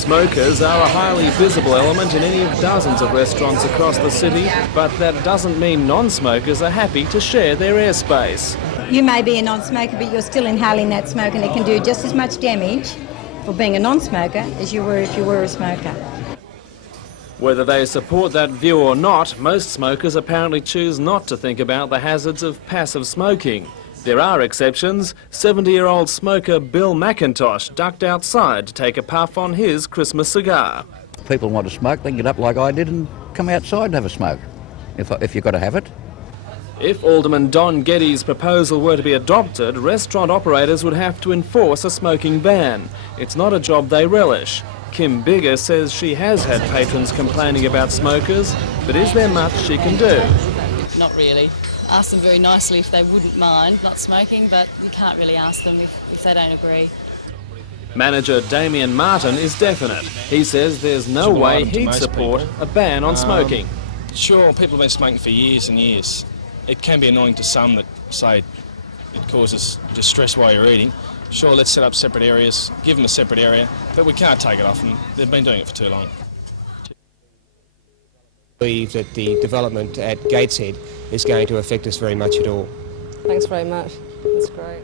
Smokers are a highly visible element in any of dozens of restaurants across the city, but that doesn't mean non-smokers are happy to share their airspace. You may be a non-smoker, but you're still inhaling that smoke, and it can do just as much damage for being a non-smoker as you were if you were a smoker. Whether they support that view or not, most smokers apparently choose not to think about the hazards of passive smoking. There are exceptions. 70-year-old smoker Bill McIntosh ducked outside to take a puff on his Christmas cigar. If people want to smoke, they can get up like I did and come outside and have a smoke, if you've got to have it. If Alderman Don Geddes' proposal were to be adopted, restaurant operators would have to enforce a smoking ban. It's not a job they relish. Kim Bigger says she has had patrons complaining about smokers, but is there much she can do? Not really. Ask them very nicely if they wouldn't mind not smoking, but you can't really ask them if they don't agree. Manager Damien Martin is definite. He says there's no way he'd support a ban on smoking. Sure, people have been smoking for years and years. It can be annoying to some that say it causes distress while you're eating. Sure, let's set up separate areas, give them a separate area, but we can't take it off them. They've been doing it for too long. I believe that the development at Gateshead is going to affect us very much at all. Thanks very much. That's great.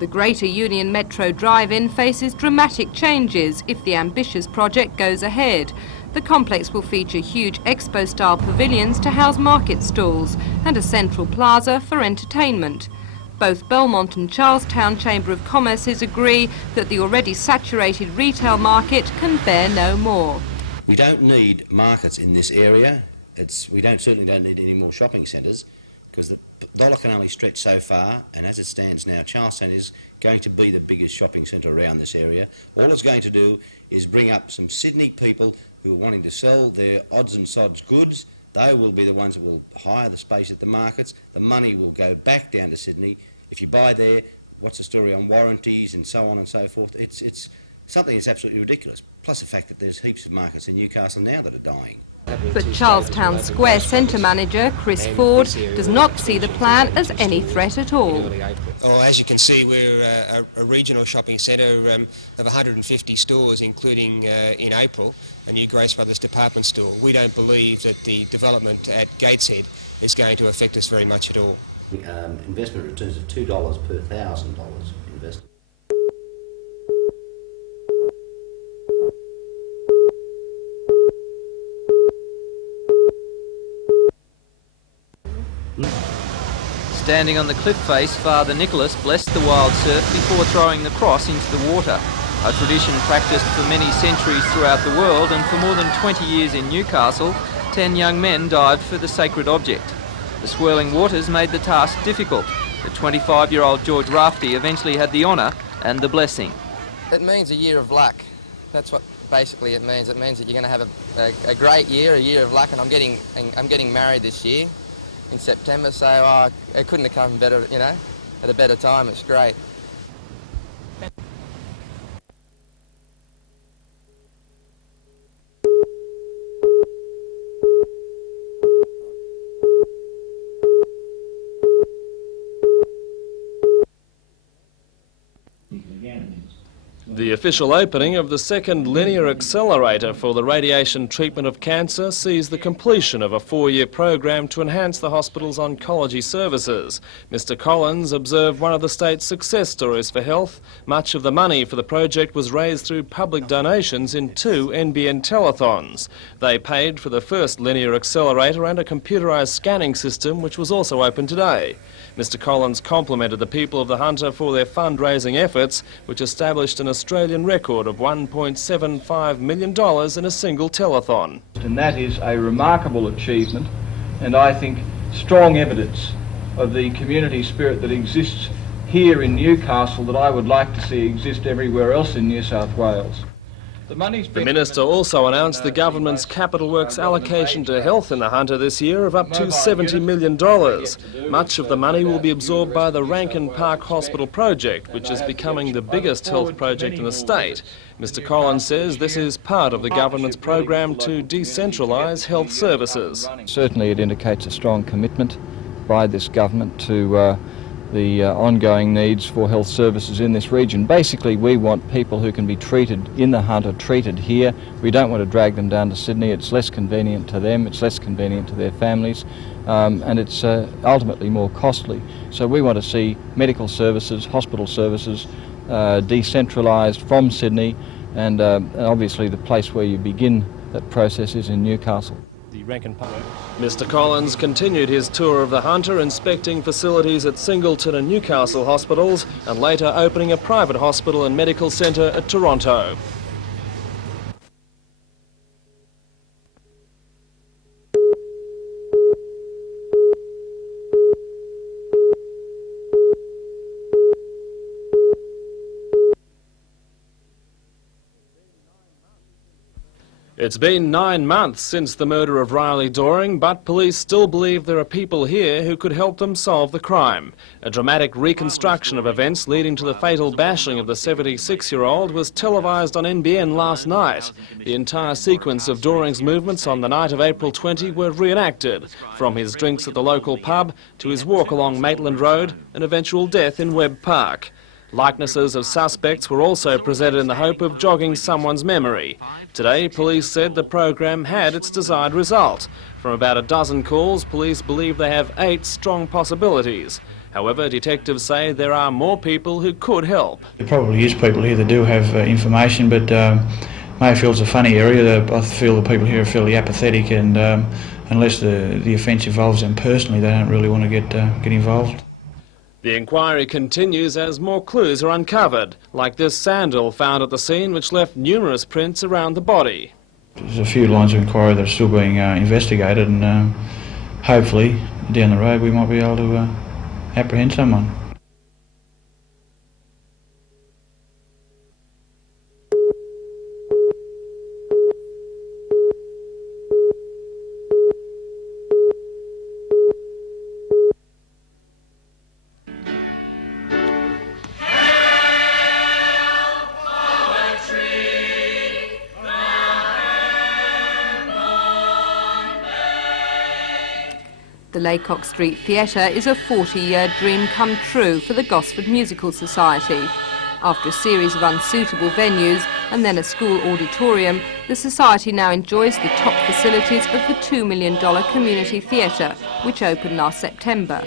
The Greater Union Metro Drive-In faces dramatic changes if the ambitious project goes ahead. The complex will feature huge expo-style pavilions to house market stalls and a central plaza for entertainment. Both Belmont and Charlestown Chamber of Commerce's agree that the already saturated retail market can bear no more. We don't need markets in this area. We certainly don't need any more shopping centres, because the dollar can only stretch so far, and as it stands now, Charlestown is going to be the biggest shopping centre around this area. All it's going to do is bring up some Sydney people who are wanting to sell their odds and sods goods. They will be the ones that will hire the space at the markets. The money will go back down to Sydney. If you buy there, what's the story on warranties and so on and so forth? It's something that's absolutely ridiculous. Plus the fact that there's heaps of markets in Newcastle now that are dying. But Charlestown Square Centre manager Chris Ford does not see the plan as any threat at all. Well, as you can see, we're a regional shopping centre of 150 stores, including in April a new Grace Brothers department store. We don't believe that the development at Gateshead is going to affect us very much at all. Investment returns of $2 per $1,000 invested. Standing on the cliff face, Father Nicholas blessed the wild surf before throwing the cross into the water, a tradition practised for many centuries throughout the world, and for more than 20 years in Newcastle, 10 young men dived for the sacred object. The swirling waters made the task difficult. The 25-year-old George Rafty eventually had the honour and the blessing. It means a year of luck. That's what basically it means. It means that you're going to have a great year, a year of luck, and I'm getting married this year in September, so it couldn't have come better, at a better time. It's great. The official opening of the second linear accelerator for the radiation treatment of cancer sees the completion of a 4-year program to enhance the hospital's oncology services. Mr. Collins observed one of the state's success stories for health. Much of the money for the project was raised through public donations in 2 NBN telethons. They paid for the first linear accelerator and a computerised scanning system, which was also open today. Mr. Collins complimented the people of the Hunter for their fundraising efforts, which established an Australian record of $1.75 million in a single telethon. And that is a remarkable achievement, and I think strong evidence of the community spirit that exists here in Newcastle that I would like to see exist everywhere else in New South Wales. The Minister also announced the government's Capital Works allocation to health in the Hunter this year of up to $70 million. Much of the money will be absorbed by the Rankin Park Hospital project, which is becoming the biggest health project in the state. Mr. Collins says this is part of the government's program to decentralise health services. Certainly it indicates a strong commitment by this government to the ongoing needs for health services in this region. Basically, we want people who can be treated in the Hunter treated here. We don't want to drag them down to Sydney. It's less convenient to them, it's less convenient to their families, and it's ultimately more costly. So we want to see medical services, hospital services, decentralised from Sydney, and obviously the place where you begin that process is in Newcastle. Mr. Collins continued his tour of the Hunter, inspecting facilities at Singleton and Newcastle hospitals, and later opening a private hospital and medical centre at Toronto. It's been 9 months since the murder of Riley Doring, but police still believe there are people here who could help them solve the crime. A dramatic reconstruction of events leading to the fatal bashing of the 76-year-old was televised on NBN last night. The entire sequence of Doring's movements on the night of April 20 were reenacted, from his drinks at the local pub to his walk along Maitland Road and eventual death in Webb Park. Likenesses of suspects were also presented in the hope of jogging someone's memory. Today, police said the program had its desired result. From about a dozen calls, police believe they have 8 strong possibilities. However, detectives say there are more people who could help. There probably is people here that do have information, but Mayfield's a funny area. I feel the people here are fairly apathetic, and unless the offence involves them personally, they don't really want to get involved. The inquiry continues as more clues are uncovered, like this sandal found at the scene, which left numerous prints around the body. There's a few lines of inquiry that are still being investigated, and hopefully down the road we might be able to apprehend someone. The Laycock Street Theatre is a 40-year dream come true for the Gosford Musical Society. After a series of unsuitable venues and then a school auditorium, the Society now enjoys the top facilities of the $2 million community theatre, which opened last September.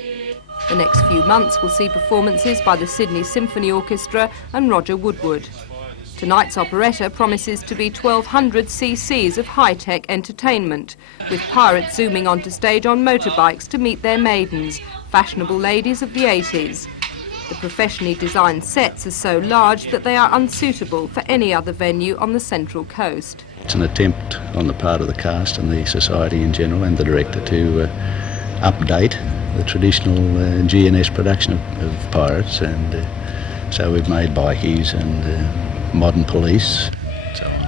The next few months will see performances by the Sydney Symphony Orchestra and Roger Woodward. Tonight's operetta promises to be 1,200 cc's of high-tech entertainment, with pirates zooming onto stage on motorbikes to meet their maidens, fashionable ladies of the 80s. The professionally designed sets are so large that they are unsuitable for any other venue on the Central Coast. It's an attempt on the part of the cast and the society in general and the director to update the traditional GNS production of pirates, and so we've made bikies and modern police, so on.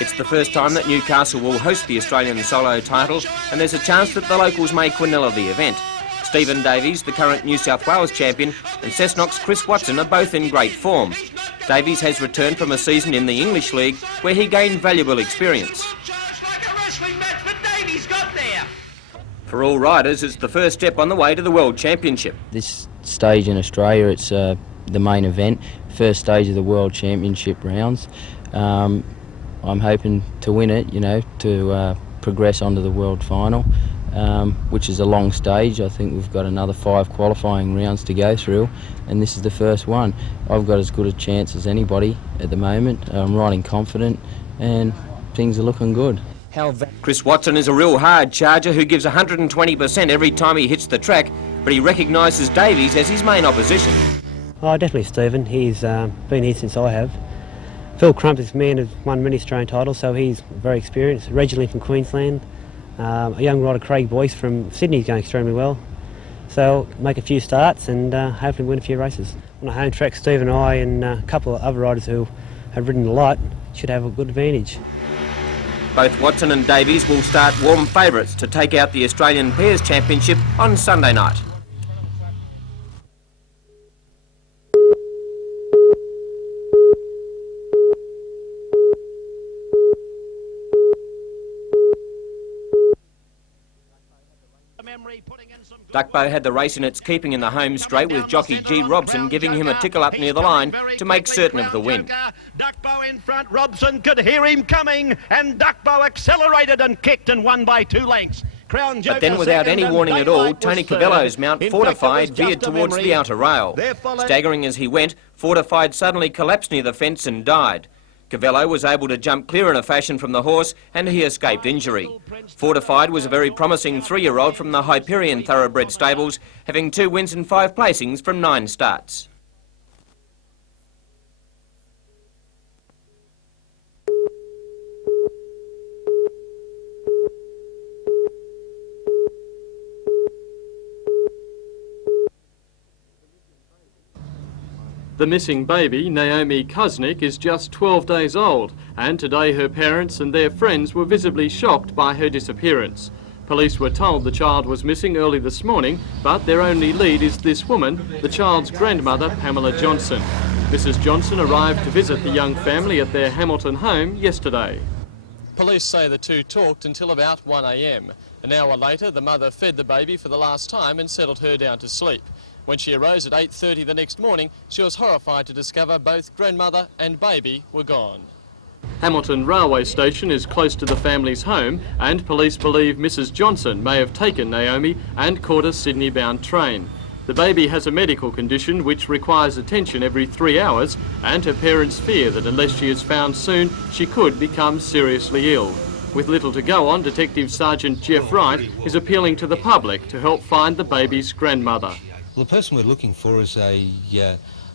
It's the first time that Newcastle will host the Australian solo title, and there's a chance that the locals may quinella the event. Stephen Davies, the current New South Wales champion, and Cessnock's Chris Watson are both in great form. Davies has returned from a season in the English League where he gained valuable experience. For all riders, it's the first step on the way to the World Championship. This stage in Australia, it's the main event, first stage of the World Championship rounds. I'm hoping to win it, to progress onto the World Final, which is a long stage. I think we've got another 5 qualifying rounds to go through, and this is the first one. I've got as good a chance as anybody at the moment. I'm riding confident, and things are looking good. Chris Watson is a real hard charger who gives 120% every time he hits the track, but he recognises Davies as his main opposition. Oh, definitely Stephen. He's been here since I have. Phil Crump, this man, has won many Australian titles, so he's very experienced. Originally from Queensland. A young rider, Craig Boyce from Sydney, is going extremely well. So make a few starts and hopefully win a few races. On a home track, Steve and I and a couple of other riders who have ridden a lot should have a good advantage. Both Watson and Davies will start warm favourites to take out the Australian Pairs Championship on Sunday night. Duckbow had the race in its keeping in the home straight, with jockey G. Robson giving him a tickle up near the line to make certain of the win. Duckbow in front, Robson could hear him coming, and Duckbow accelerated and kicked and won by 2 lengths. But then, without any warning at all, Tony Cavello's mount, Fortified, veered towards the outer rail. Staggering as he went, Fortified suddenly collapsed near the fence and died. Cavello was able to jump clear in a fashion from the horse, and he escaped injury. Fortified was a very promising 3-year-old from the Hyperion Thoroughbred stables, having 2 wins and 5 placings from 9 starts. The missing baby, Naomi Kuznick, is just 12 days old, and today her parents and their friends were visibly shocked by her disappearance. Police were told the child was missing early this morning, but their only lead is this woman, the child's grandmother, Pamela Johnson. Mrs. Johnson arrived to visit the young family at their Hamilton home yesterday. Police say the two talked until about 1 a.m. An hour later, the mother fed the baby for the last time and settled her down to sleep. When she arose at 8:30 the next morning, she was horrified to discover both grandmother and baby were gone. Hamilton Railway Station is close to the family's home, and police believe Mrs. Johnson may have taken Naomi and caught a Sydney-bound train. The baby has a medical condition which requires attention every 3 hours, and her parents fear that unless she is found soon, she could become seriously ill. With little to go on, Detective Sergeant Jeff Wright is appealing to the public to help find the baby's grandmother. Well, the person we're looking for is a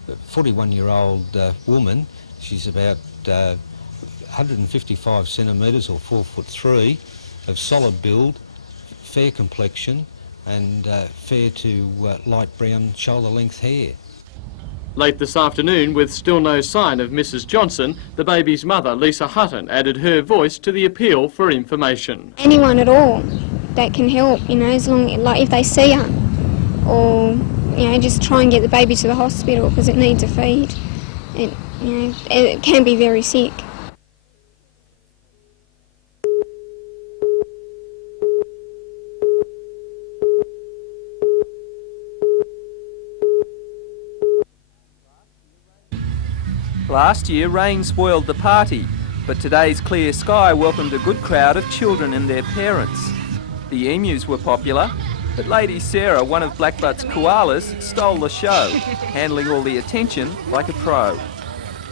41-year-old woman. She's about 155 centimetres or 4'3", of solid build, fair complexion and fair to light brown shoulder-length hair. Late this afternoon, with still no sign of Mrs. Johnson, the baby's mother, Lisa Hutton, added her voice to the appeal for information. Anyone at all that can help, you know, as long, like if they see her, or, you know, just try and get the baby to the hospital because it needs a feed. It can be very sick. Last year, rain spoiled the party, but today's clear sky welcomed a good crowd of children and their parents. The emus were popular, but Lady Sarah, one of Blackbutt's koalas, stole the show, handling all the attention like a pro.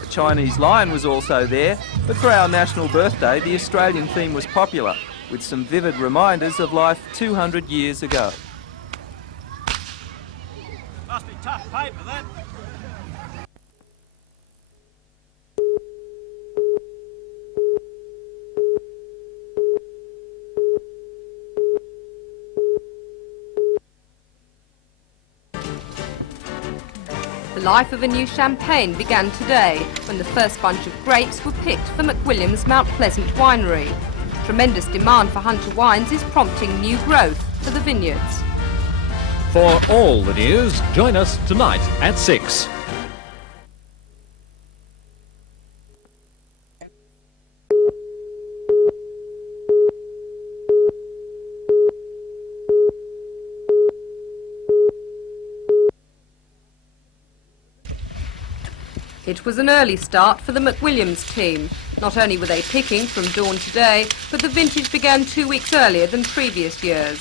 The Chinese lion was also there, but for our national birthday, the Australian theme was popular, with some vivid reminders of life 200 years ago. Must be tough paper, that. The life of a new champagne began today when the first bunch of grapes were picked for McWilliam's Mount Pleasant winery. Tremendous demand for Hunter wines is prompting new growth for the vineyards. For all the news, join us tonight at 6. It was an early start for the McWilliams team. Not only were they picking from dawn today, but the vintage began 2 weeks earlier than previous years.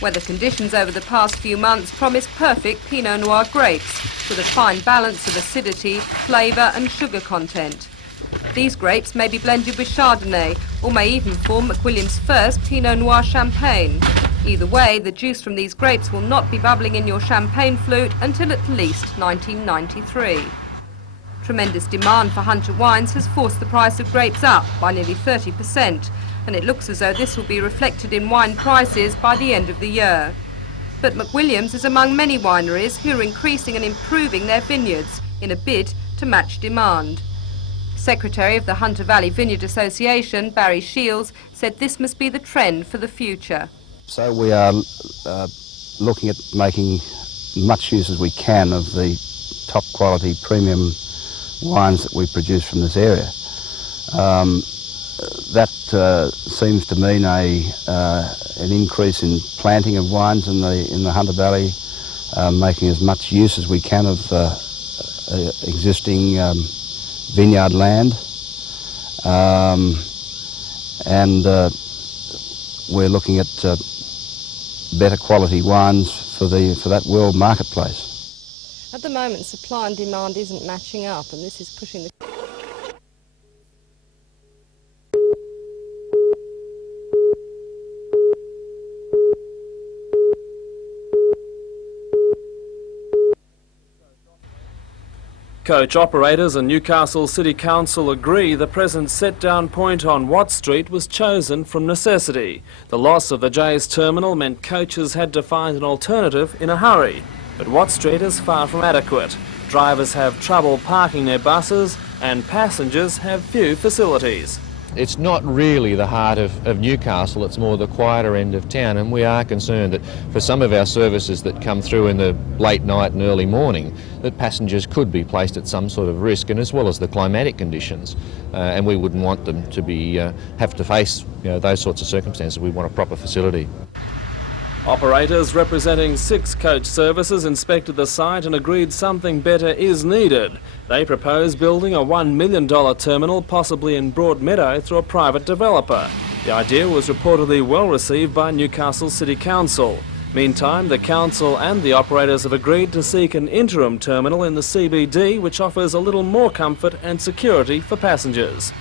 Weather conditions over the past few months promise perfect Pinot Noir grapes, with a fine balance of acidity, flavour and sugar content. These grapes may be blended with Chardonnay, or may even form McWilliams' first Pinot Noir champagne. Either way, the juice from these grapes will not be bubbling in your champagne flute until at least 1993. Tremendous demand for Hunter wines has forced the price of grapes up by nearly 30%, and it looks as though this will be reflected in wine prices by the end of the year. But McWilliams is among many wineries who are increasing and improving their vineyards in a bid to match demand. Secretary of the Hunter Valley Vineyard Association, Barry Shields, said this must be the trend for the future. So we are looking at making much use as we can of the top quality premium wines that we produce from this area. That seems to mean an increase in planting of wines in the Hunter Valley, making as much use as we can of existing vineyard land, and we're looking at better quality wines for that world marketplace. At the moment, supply and demand isn't matching up, and this is pushing the... Coach operators and Newcastle City Council agree the present set-down point on Watt Street was chosen from necessity. The loss of the J's terminal meant coaches had to find an alternative in a hurry. But Watt Street is far from adequate. Drivers have trouble parking their buses and passengers have few facilities. It's not really the heart of Newcastle, it's more the quieter end of town, and we are concerned that for some of our services that come through in the late night and early morning, that passengers could be placed at some sort of risk, and as well as the climatic conditions, and we wouldn't want them to be have to face those sorts of circumstances. We want a proper facility. Operators representing 6 coach services inspected the site and agreed something better is needed. They propose building a $1 million terminal, possibly in Broadmeadow, through a private developer. The idea was reportedly well received by Newcastle City Council. Meantime, the council and the operators have agreed to seek an interim terminal in the CBD, which offers a little more comfort and security for passengers.